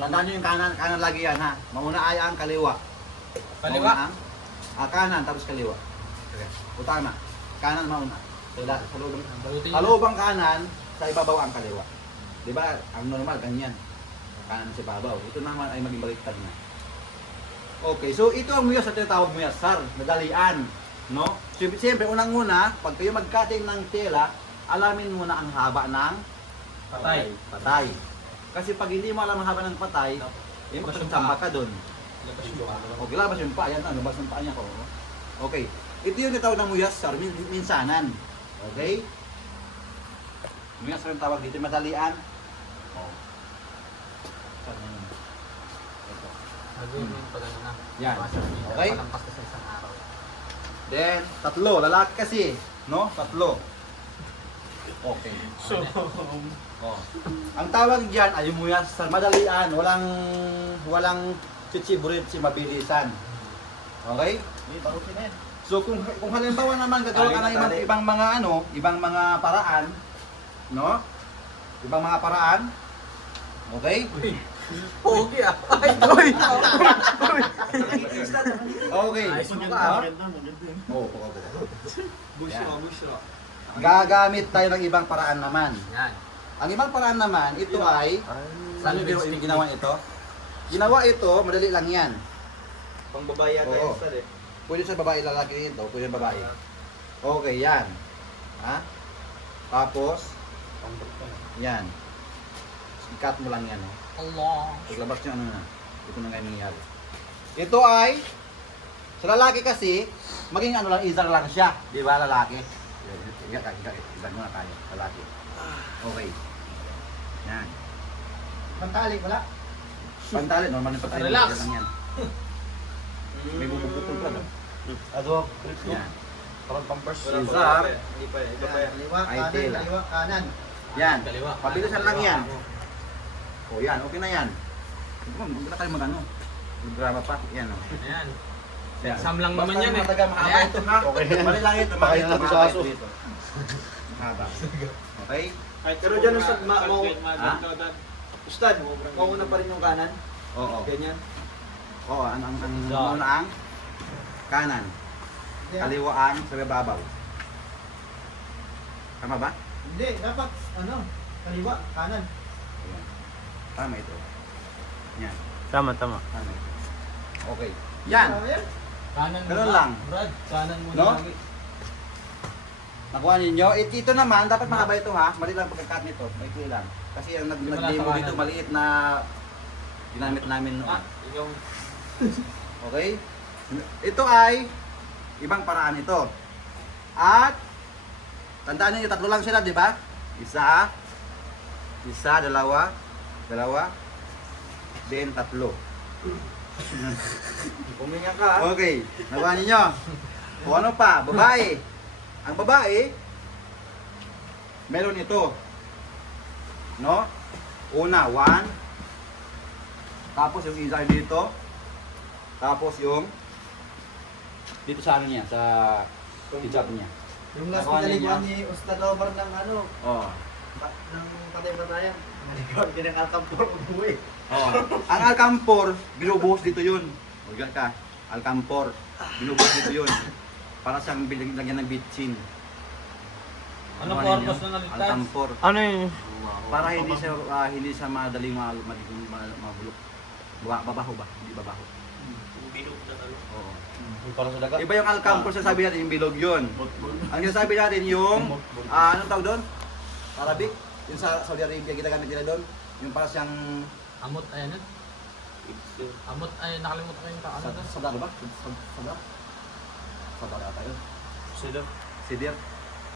Tandaan nyo yung kanan, kanan lagi yan ha. Mauna ay ang kaliwa. Kaliwa? Mauna ang, kanan tapos kaliwa. O tama. Kanan mauna. Sa lubang, Balutin sa nyo. lubang kanan, sa ibabaw ang kaliwa. Di ba? Ang normal, ganyan. Kanan sa ibabaw. Ito naman ay maging baliktad na. Okay, so ito ang muyas sa tinatawag muyas, sir. Madalian. No? Siyempre, unang-una, pag kayo mag-cutting ng tela, alamin muna ang haba ng Patay. patay. Kasi pag hindi mo alam ang haba ng patay, yung Labas yung magkasama paa. ka doon. Labas yung paa. Okay, labas yung paa. Yan, labas yung paa niya ko. Okay. Ito yung tinatawag ng muyas, sir. Minsanan. Okay? Muyas rin tawag dito. Madalian. Oh. Saan yun? Ito. Nagawin mo yung pag ano na. Yan. Okay? Okay. Palampas ka sa isang araw. Then, tatlo. Lalaki kasi. No? Tatlo. Okay. So, Oh. Ang tawag diyan ay muyas sa madalian, walang chichiburit si mabilisan. Okay? So kung halimbawa naman gagawa ka ng ibang mga ibang mga paraan, no? Ibang mga paraan. Okay? Pogi ah. Ay, Okay. Ayos mo ka, Ha? maganda. Oo, Bushra, Yan. bushra. Gagamit tayo ng ibang paraan naman. Yan. Ang ibang paraan naman, ito ay ano yung ginawa ito? Ginawa ito, madali lang yan. Pang babae yata Oo. yung style eh. Pwede sa babae, lalaki ito, pwede sa babae. Okay, yan. Ha? Tapos, yan. I-cut mo lang yan. Allah. Paglabas nyo, ano na. Ito na nga yung nangyayari. Ito ay, sa lalaki kasi, maging ano lang, izar lang siya. Di ba, lalaki? Izar mo na tayo, lalaki. Okay. Yan. Pantali, wala? Pantali, normal yung pantali. Relax. Yan lang yan. May bubukupul pa no? Ado, Yan. parang pampers. Izar. Hindi pa eh. Iba pa yan. Kaliwa, Ay, kanan, tela. kaliwa, kanan. Yan. Kaliwa. Pabilisan lang yan. O yan, okay na yan. Huwag na tayo mag-ano. Mag-drama pa. Yan o. Ayan. Yan. Exam lang naman yan eh. Mataga, mahaba Ayan. ito ha. Okay. Mali lang ito. Pakain natin sa aso. Mahaba. Okay? Pero dyan ustad, Ha? ustad, mauna pa rin yung kanan. Oo. Ganyan. Oo, ang una ang kanan. Kaliwa ang sa babaw. Tama ba? Hindi, dapat, kaliwa, kanan. Ayan. Tama ito. Yan. Tama. Tama ito. Okay. Yan. Ayan. Kanan Ganun muna. lang. Brad, kanan muna. No? lagi. Nakuha ninyo. Ito naman, dapat mahaba ito ha. Mali lang pagka-cut nito. Maikli lang. Kasi ang Hindi mo nag-demo nasa dito, kanan. maliit na ginamit namin noon. Ah, yung Okay? Ito ay ibang paraan ito. At tandaan niyo tatlo lang sila, di ba? Isa, dalawa, then tatlo. Puminga ka. Okay, nakuha ninyo. O ano pa? Babae. Ang babae, meron ito. No? Una, 1. Tapos yung isa dito. Tapos yung dito sa ano niya, sa hijab niya. Yung last Nakuha pinaliguan ninyo? ni Ustad Omar ng Oh. ng patay-patayan. Maliguan din ang alkampor umuwi. Oh. Ang alcampor, binubuhos dito yun. Huwag ka. Alcampor, binubuhos dito yun. Para siyang lagyan ng bitchin. Anong Nakuha ninyo? purpose ng naligtas? Alcampor. Ano yun? Para hindi siya madaling mabulok. Babaho ba? Hindi babaho. Oo. Parang sa dagat. Iba yung alcampor sa sabi natin, yung bilog yun. Ang sinasabi natin yung, anong tawag doon? Arabic? Yung sa Saudi Arabia, ginagamit nila doon. Yung para siyang, Amot, ayan yun. Amot, ay nakalimutan ko yung ano doon. sadar ba? Sadar? Sadar ata yun. Sila. Sidir?